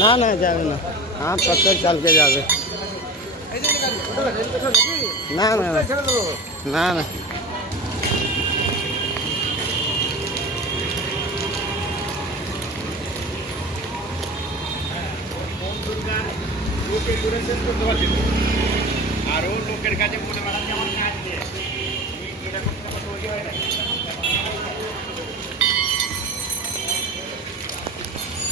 না না যাবে না, আমার প্রত্যেক চালকে যাবে। না না না না আর ও লোকের কাছে মনে বাড়াচ্ছে আমার কাজ দিয়ে এরকম তৈরি হয় না।